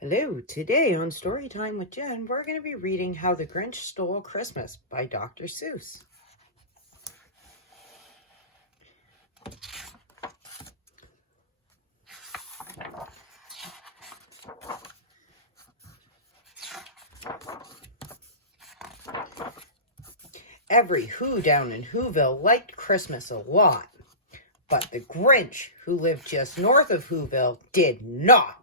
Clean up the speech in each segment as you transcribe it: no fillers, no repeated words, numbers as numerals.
Hello, today on Storytime with Jen, we're going to be reading How the Grinch Stole Christmas by Dr. Seuss. Every Who down in Whoville liked Christmas a lot, but the Grinch, who lived just north of Whoville, did not.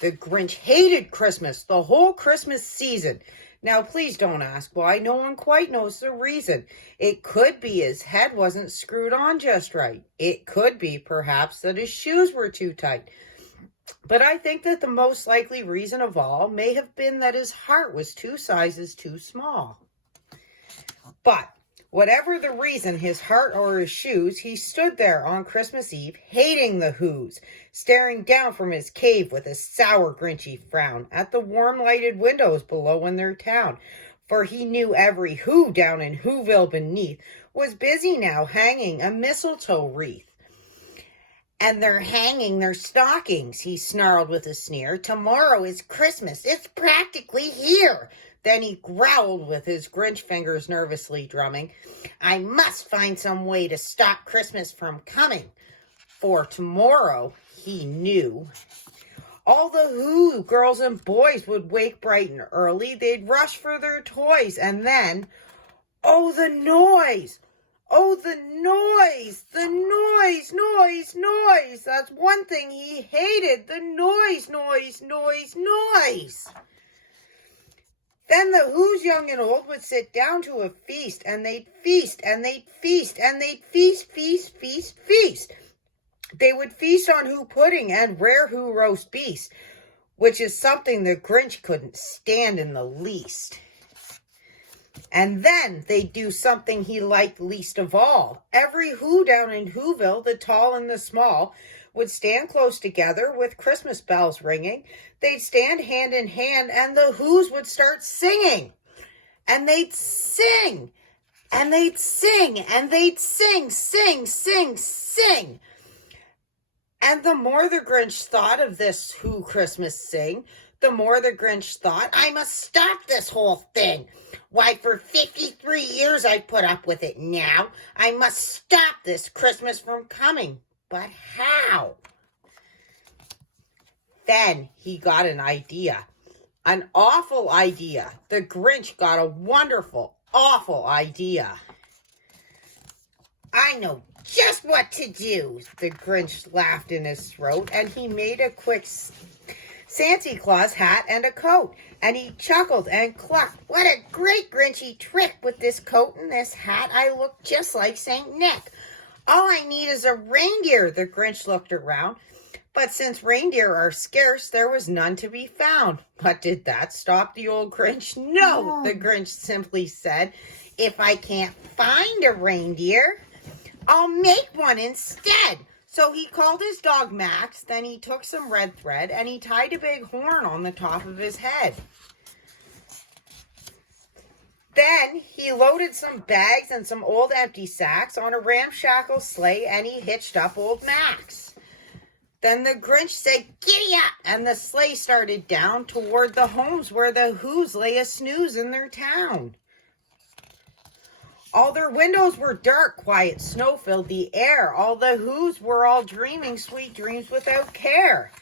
The Grinch hated Christmas the whole Christmas season. Now, please don't ask why. No one quite knows the reason. It could be his head wasn't screwed on just right. It could be, perhaps, that his shoes were too tight. But I think that the most likely reason of all may have been that his heart was 2 sizes too small. But whatever the reason, his heart or his shoes, he stood there on Christmas Eve, hating the Whos, staring down from his cave with a sour, Grinchy frown at the warm lighted windows below in their town. For he knew every Who down in Whoville beneath was busy now hanging a mistletoe wreath. And they're hanging their stockings, he snarled with a sneer. Tomorrow is Christmas. It's practically here. Then he growled with his Grinch fingers nervously drumming. I must find some way to stop Christmas from coming. For tomorrow, he knew, all the Who girls and boys would wake bright and early. They'd rush for their toys. And then, oh, the noise! Oh, the noise! The noise! That's one thing he hated. The noise. Then the Who's young and old would sit down to a feast, and they'd feast, and they'd feast, and they'd feast. They would feast on Who pudding and rare Who roast beast, which is something the Grinch couldn't stand in the least. And then they'd do something he liked least of all. Every Who down in Whoville, the tall and the small, would stand close together with Christmas bells ringing. They'd stand hand in hand, and the Whos would start singing. And they'd sing, and they'd sing, and they'd sing. And the more the Grinch thought of this Who Christmas sing, the more the Grinch thought, I must stop this whole thing. Why, for 53 years I've put up with it now. I must stop this Christmas from coming. But how? Then he got an idea. An awful idea. The Grinch got a wonderful, awful idea. I know just what to do, the Grinch laughed in his throat, and he made a quick Santa Claus hat and a coat, and he chuckled and clucked. What a great Grinchy trick! With this coat and this hat, I look just like Saint Nick. All I need is a reindeer, the Grinch looked around. But since reindeer are scarce, there was none to be found. But did that stop the old Grinch? No, the Grinch simply said, if I can't find a reindeer, I'll make one instead. So he called his dog Max, then he took some red thread, and he tied a big horn on the top of his head. Then he loaded some bags and some old empty sacks on a ramshackle sleigh, and he hitched up old Max. Then the Grinch said, giddy up, and the sleigh started down toward the homes where the Whos lay a snooze in their town. All their windows were dark, quiet snow filled the air. All the Whos were all dreaming sweet dreams without care.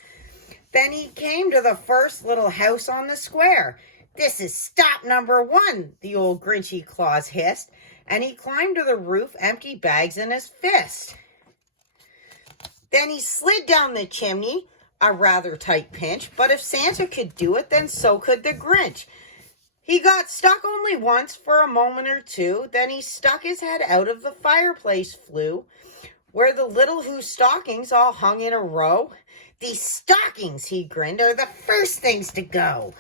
Then he came to the first little house on the square. This is stop number 1, the old Grinchy Claus hissed, and he climbed to the roof, empty bags in his fist. Then he slid down the chimney, a rather tight pinch, but if Santa could do it, then so could the Grinch. He got stuck only once for a moment or two, then he stuck his head out of the fireplace flue, where the little Who stockings all hung in a row. These stockings, he grinned, are the first things to go.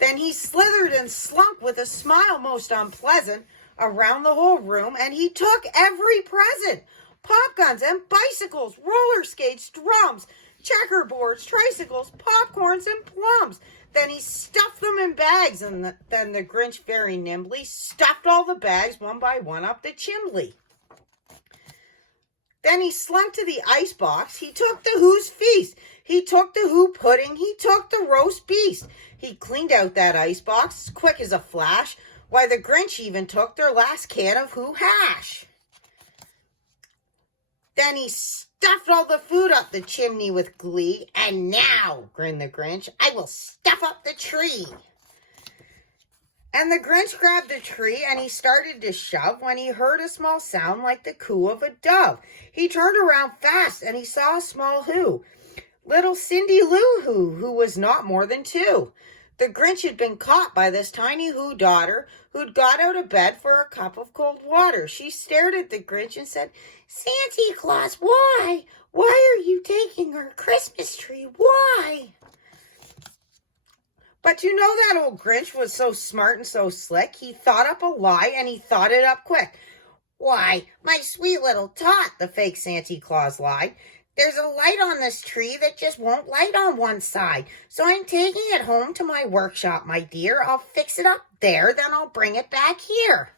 Then he slithered and slunk with a smile most unpleasant around the whole room, and he took every present. Pop guns and bicycles, roller skates, drums, checkerboards, tricycles, popcorns, and plums. Then he stuffed them in bags, and then the Grinch very nimbly stuffed all the bags one by one up the chimney. Then he slunk to the icebox. He took the Who's feast. He took the Who pudding. He took the roast beast. He cleaned out that icebox as quick as a flash. Why, the Grinch even took their last can of Who hash. Then he stuffed all the food up the chimney with glee. And now, grinned the Grinch, I will stuff up the tree. And the Grinch grabbed the tree and he started to shove when he heard a small sound like the coo of a dove. He turned around fast and he saw a small Who. Little Cindy Lou Who was not more than 2. The Grinch had been caught by this tiny Who daughter who'd got out of bed for a cup of cold water. She stared at the Grinch and said, Santa Claus, why? Why are you taking our Christmas tree? Why? But you know that old Grinch was so smart and so slick, he thought up a lie and he thought it up quick. Why, my sweet little tot, the fake Santa Claus lied. There's a light on this tree that just won't light on one side. So I'm taking it home to my workshop, my dear. I'll fix it up there, then I'll bring it back here.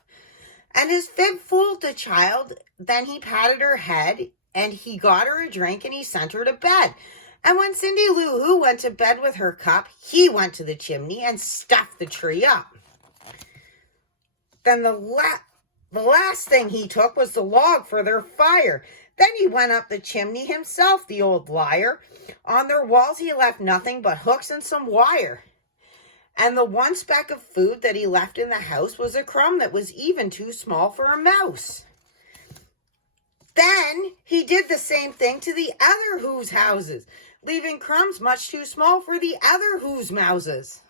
And his fib fooled the child. Then he patted her head and he got her a drink and he sent her to bed. And when Cindy Lou Who went to bed with her cup, he went to the chimney and stuffed the tree up. Then the last thing he took was the log for their fire. Then he went up the chimney himself, the old liar. On their walls he left nothing but hooks and some wire. And the one speck of food that he left in the house was a crumb that was even too small for a mouse. Then he did the same thing to the other Who's houses, leaving crumbs much too small for the other Who's mouses.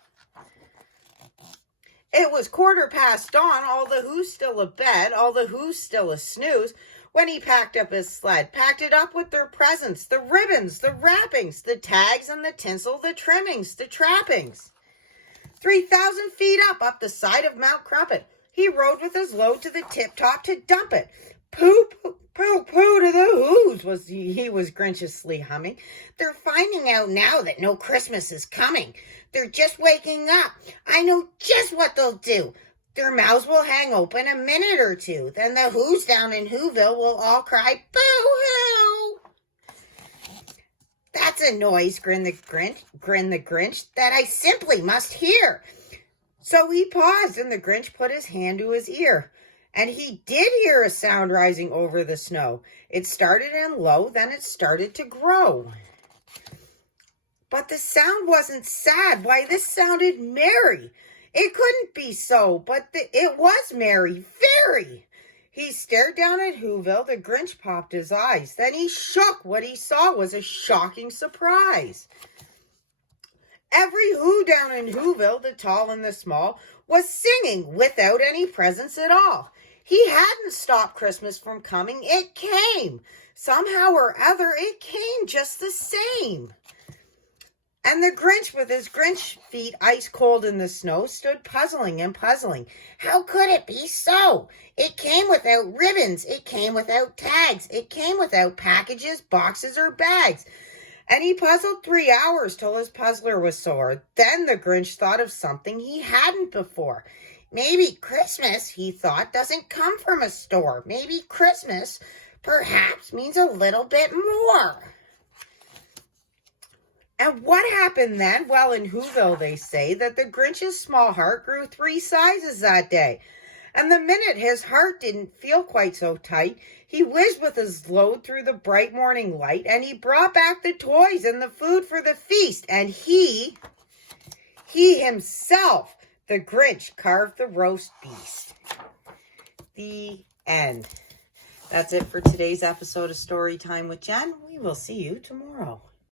It was 15:15, all the Who's still abed, all the Who's still a snooze, when he packed up his sled, packed it up with their presents, the ribbons, the wrappings, the tags and the tinsel, the trimmings, the trappings. 3,000 feet up the side of Mount Crumpet, he rode with his load to the tip-top to dump it. Pooh, pooh, pooh, pooh to the Who's, he was Grinchiously humming. They're finding out now that no Christmas is coming. They're just waking up. I know just what they'll do. Their mouths will hang open a minute or two. Then the Who's down in Whoville will all cry, boo-hoo! That's a noise, grinned the Grinch, that I simply must hear. So he paused, and the Grinch put his hand to his ear. And he did hear a sound rising over the snow. It started in low, then it started to grow. But the sound wasn't sad. Why, this sounded merry. It couldn't be so, but it was merry, very. He stared down at Whoville. The Grinch popped his eyes. Then he shook. What he saw was a shocking surprise. Every Who down in Whoville, the tall and the small, was singing without any presents at all. He hadn't stopped Christmas from coming. It came. Somehow or other, it came just the same. And the Grinch, with his Grinch feet ice cold in the snow, stood puzzling and puzzling. How could it be so? It came without ribbons. It came without tags. It came without packages, boxes, or bags. And he puzzled 3 hours till his puzzler was sore. Then the Grinch thought of something he hadn't before. Maybe Christmas, he thought, doesn't come from a store. Maybe Christmas, perhaps, means a little bit more. And what happened then? Well, in Whoville, they say that the Grinch's small heart grew 3 sizes that day. And the minute his heart didn't feel quite so tight, he whizzed with his load through the bright morning light, and he brought back the toys and the food for the feast. And he himself, the Grinch, carved the roast beast. The end. That's it for today's episode of Storytime with Jen. We will see you tomorrow.